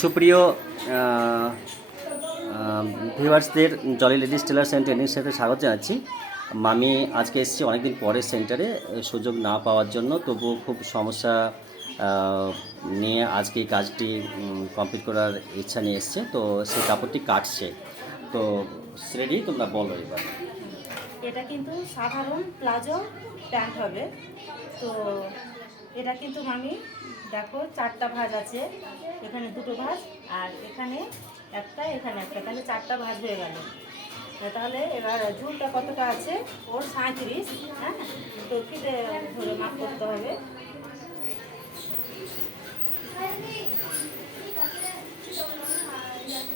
সুপ্রিয় ভিউয়ার্সদের jolly ladies tailors and training সাথে স্বাগত জানাচ্ছি। মামি আজকে এসেছি অনেকদিন পরে সেন্টারে, সুযোগ না পাওয়ার জন্য, তবুও খুব সমস্যা নিয়ে আজকে এই কাজটি কমপ্লিট করার ইচ্ছা নিয়ে এসছে। তো সেই কাপড়টি কাটছে। তো রেডি, তোমরা বলো এবার। এটা কিন্তু সাধারণ প্লাজো প্যান্ট হবে। তো এটা কিন্তু মামি দেখো 4টা ভাঁজ আছে, এখানে 2টো ভাঁজ আর এখানে একটা, এখানে একটা, তাহলে 4টা ভাঁজ হয়ে গেল। তাহলে এবার ঝুলটা কতটা আছে, ওর 37। হ্যাঁ, তো ফিতে ধরে মাপ করতে হবে।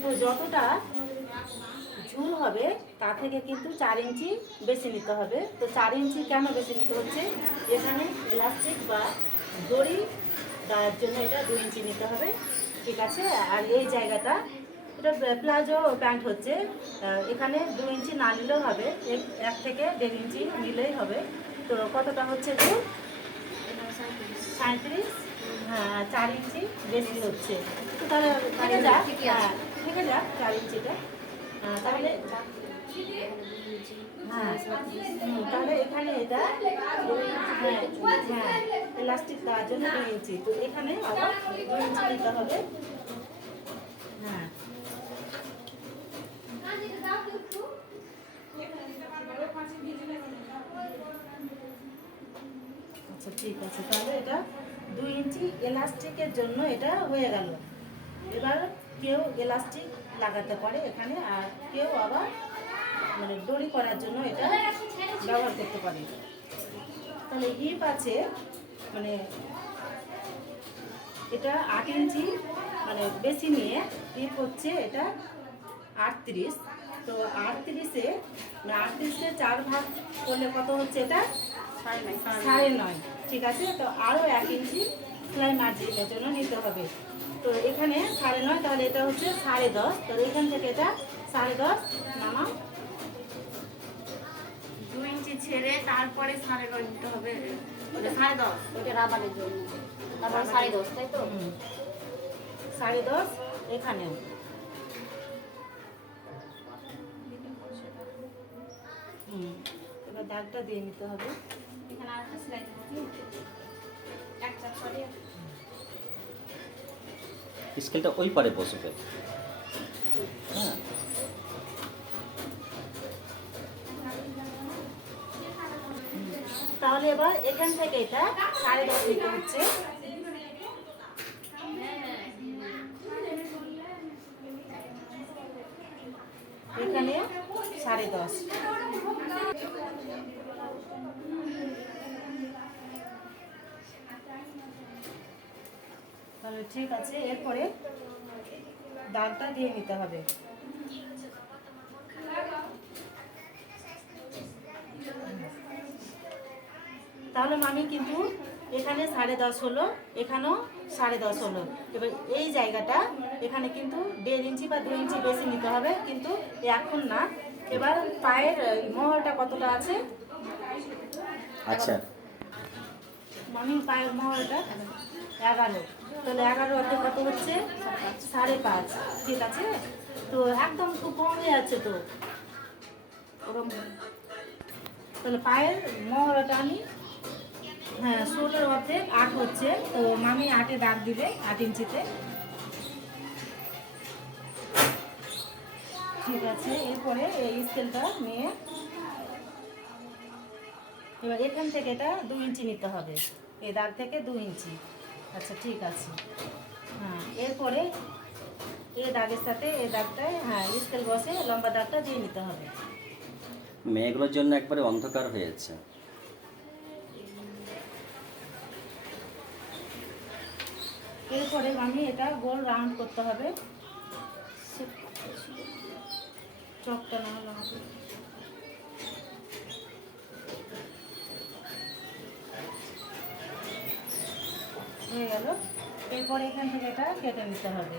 তো যতটা ঝুল হবে তা থেকে কিন্তু 4 ইঞ্চি বেশি নিতে হবে। তো 4 ইঞ্চি কেন বেশি নিতে হচ্ছে, এখানে ইলাস্টিক বা দড়ি দেওয়ার জন্য এটা 2 ইঞ্চি নিতে হবে, ঠিক আছে। আর এই জায়গাটা, এটা প্লাজো প্যান্ট হচ্ছে, এখানে 2 ইঞ্চি না নিলেও হবে, 1 থেকে 1.5 ইঞ্চি নিলেই হবে। তো কতটা হচ্ছে ঝুল, 37। হ্যাঁ, 4 ইঞ্চি বেশি হচ্ছে। তো তাহলে থেকে যাক, হ্যাঁ থেকে যাক 4 ইঞ্চিটা। তাহলে হ্যাঁ, তাহলে এখানে এটা, হ্যাঁ হ্যাঁ ইলাস্টিক দেওয়ার জন্য 2 ইঞ্চি, তো এখানে আবার 2 ইঞ্চি দিতে হবে। হ্যাঁ, আচ্ছা ঠিক আছে, তাহলে এটা 2 ইঞ্চি এলাস্টিকের জন্য এটা হয়ে গেল। এবার কেউ এলাস্টিক লাগাতে পারে এখানে, আর কেউ আবার মানে দড়ি করার জন্য এটা ব্যবহার করতে পারে। তাহলে হিপ আছে, মানে এটা 8 ইঞ্চি মানে বেশি নিয়ে, হিপ হচ্ছে এটা 38। তো 38-এ 4 ভাগ করলে কত হচ্ছে, এটা 9.5, ঠিক আছে। তো আরও 1 ইঞ্চি সেলাই মার্জিনের জন্য নিতে হবে। তো এখানে 9.5, তাহলে এটা হচ্ছে 10.5। তো এখান থেকে এটা 10.5 নামা, 2 ইঞ্চি ছেড়ে তারপরে 9.5 নিতে হবে, 10.5 ওটা রাবারের জন্য, তারপরে 10.5, তাই তো? 10.5 এখানেও। এবার দাগটা দিয়ে নিতে হবে। এখানে আর সেলাই দেবো কি, এক চাপ সরিয়ে স্কেলটা ওই পারে বসবে। হ্যাঁ, তাহলে এবার এখান থেকে এটা 10.5 নিতে হচ্ছে। এখানে 10.5। তাহলে ঠিক আছে, এরপরে দাগটা দিয়ে নিতে হবে। তাহলে মামি কিন্তু এখানে 10.5 হলো, এখানেও 10.5 হলো। এবার এই জায়গাটা এখানে কিন্তু 1.5 ইঞ্চি বা 2 ইঞ্চি বেশি নিতে হবে, কিন্তু এখন না। এবার পায়ের মোহরটা কতটা আছে, আচ্ছা। মামি পায়ের মোহরটা 11। তাহলে 11 হাতে কত হচ্ছে, 5.5, ঠিক আছে। তো একদম খুব কম হয়ে যাচ্ছে তো ওরকম। তাহলে পায়ের মোহরটা আমি, হ্যাঁ 16 অর্ধেক 8 হচ্ছে। তো মামি 8-এ দাগ দিবে, 8 ইঞ্চিতে, ঠিক আছে। এরপরে এই স্কেলটা নিয়ে এবার এখান থেকে এটা 2 ইঞ্চি নিতে হবে, এই দাগ থেকে 2 ইঞ্চি। আচ্ছা ঠিক আছে। হ্যাঁ, এরপরে এই দাগের সাথে এই দাগটায়, হ্যাঁ স্কেল বসে লম্বা দাগটা দিয়ে নিতে হবে। মেয়েগুলোর জন্য একবারে অন্ধকার হয়েছে। এরপরে আমি এটা গোল রাউন্ড করতে হবে, চকটা না হলে হবে। হয়ে গেল। এরপরে এখান থেকে এটা কেটে নিতে হবে।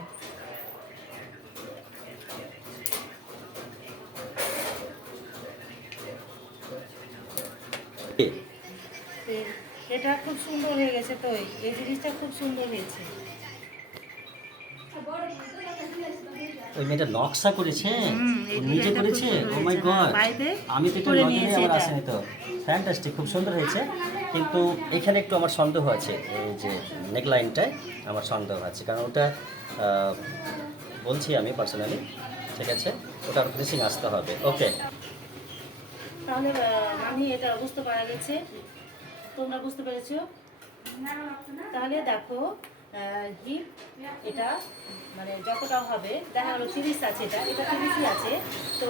এটা খুব সুন্দর হয়ে গেছে। তো এই জিনিসটা খুব সুন্দর হয়েছে। ওই মেয়েটা নকশা করেছে, এই ও নিজে ডিজাইনটা খুব করেছে। সুন্দর ও মাই হয়েছে। গড, বাড়িতে আমি তো এটা করে নজরে নিয়েছি আমার এটা। আসেনি তো। ফ্যান্টাস্টিক, খুব সুন্দর হয়েছে। কিন্তু এখানে একটু আমার সন্দেহ আছে, এই যে নেকলাইনটায় আমার সন্দেহ আছে, কারণ ওটা বলছি আমি পার্সোনালি, ঠিক আছে, ওটার ফিনিশিং আসতে হবে। ওকে, তাহলে আমি এটা বুঝতে পারা গেছে, তোমরা বুঝতে পেরেছো? তাহলে দেখো হিপ এটা মানে যতটা হবে, দেখা গেলো 30 আছে, এটা এটা 30ই আছে, তো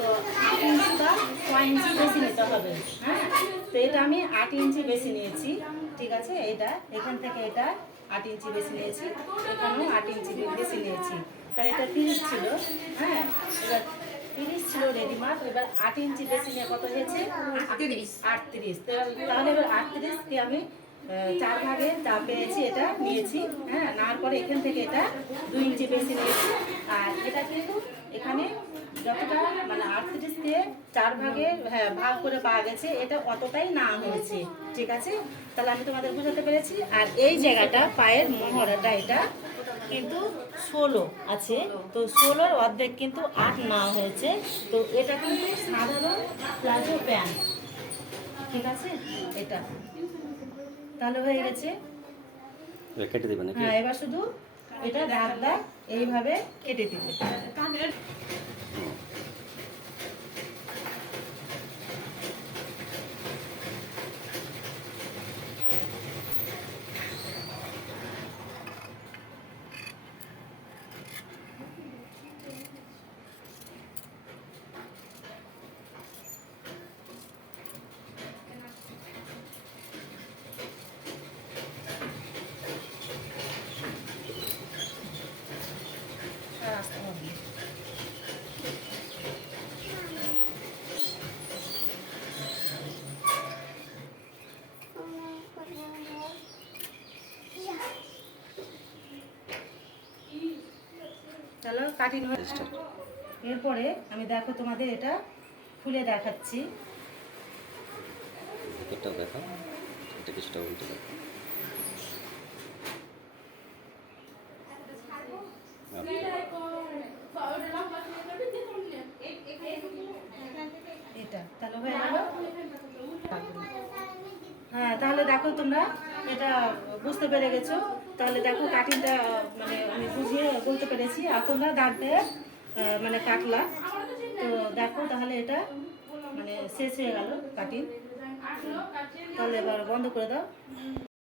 8 ইঞ্চি বা 6 ইঞ্চি বেশি নিতে হবে। হ্যাঁ, তো এটা আমি 8 ইঞ্চি বেশি নিয়েছি, ঠিক আছে। এটা এখান থেকে এটা 8 ইঞ্চি বেশি নিয়েছি, এখানেও 8 ইঞ্চি বেশি নিয়েছি। তাহলে এটা 30 ছিল। হ্যাঁ, এবার 30 ছিল রেডিমার্ক, এবার 8 ইঞ্চি বেশি নিয়ে কত হয়েছে? 38। তাহলে এবার 38কে আমি 4 ভাগে যা পেয়েছি এটা নিয়েছি। হ্যাঁ, নেওয়ার পরে এখান থেকে এটা 2 ইঞ্চি বেশি নিয়েছি। আর এটা কিন্তু এখানে যতটা মানে 38কে 4 ভাগে ভাগ করে পাওয়া গেছে, এটা অতটাই না হয়েছে, ঠিক আছে। তাহলে আমি তোমাদের বুঝাতে পেরেছি। আর এই জায়গাটা পায়ের মহড়াটা এটা কিন্তু 16 আছে, তো 16-র অর্ধেক কিন্তু 8 না হয়েছে। তো এটা কিন্তু সাধারণ প্লাজো প্যান্ট, ঠিক আছে। এটা তাহলে হয়ে গেছে। কেটে দেবে নাকি? হ্যাঁ, এবার শুধু এটা দাগ দাগ এইভাবে কেটে দিবে। আর আসতে হবে। চলো কাটিং হয়ে এরপরে আমি দেখো তোমাদের এটা খুলে দেখাচ্ছি। এটাও দেখো, এটা কিছুটা উল্টে দেখো। এটা তাহলে হয়ে গেল। হ্যাঁ, তাহলে দেখো তোমরা এটা বুঝতে পেরে গেছো। তাহলে দেখো কাটিংটা মানে আমি বুঝিয়ে বলতে পেরেছি, আর তোমরা দাগ দিয়ে মানে কাটলা। তো দেখো তাহলে এটা মানে শেষ হয়ে গেল কাটিং। তাহলে এবার বন্ধ করে দাও।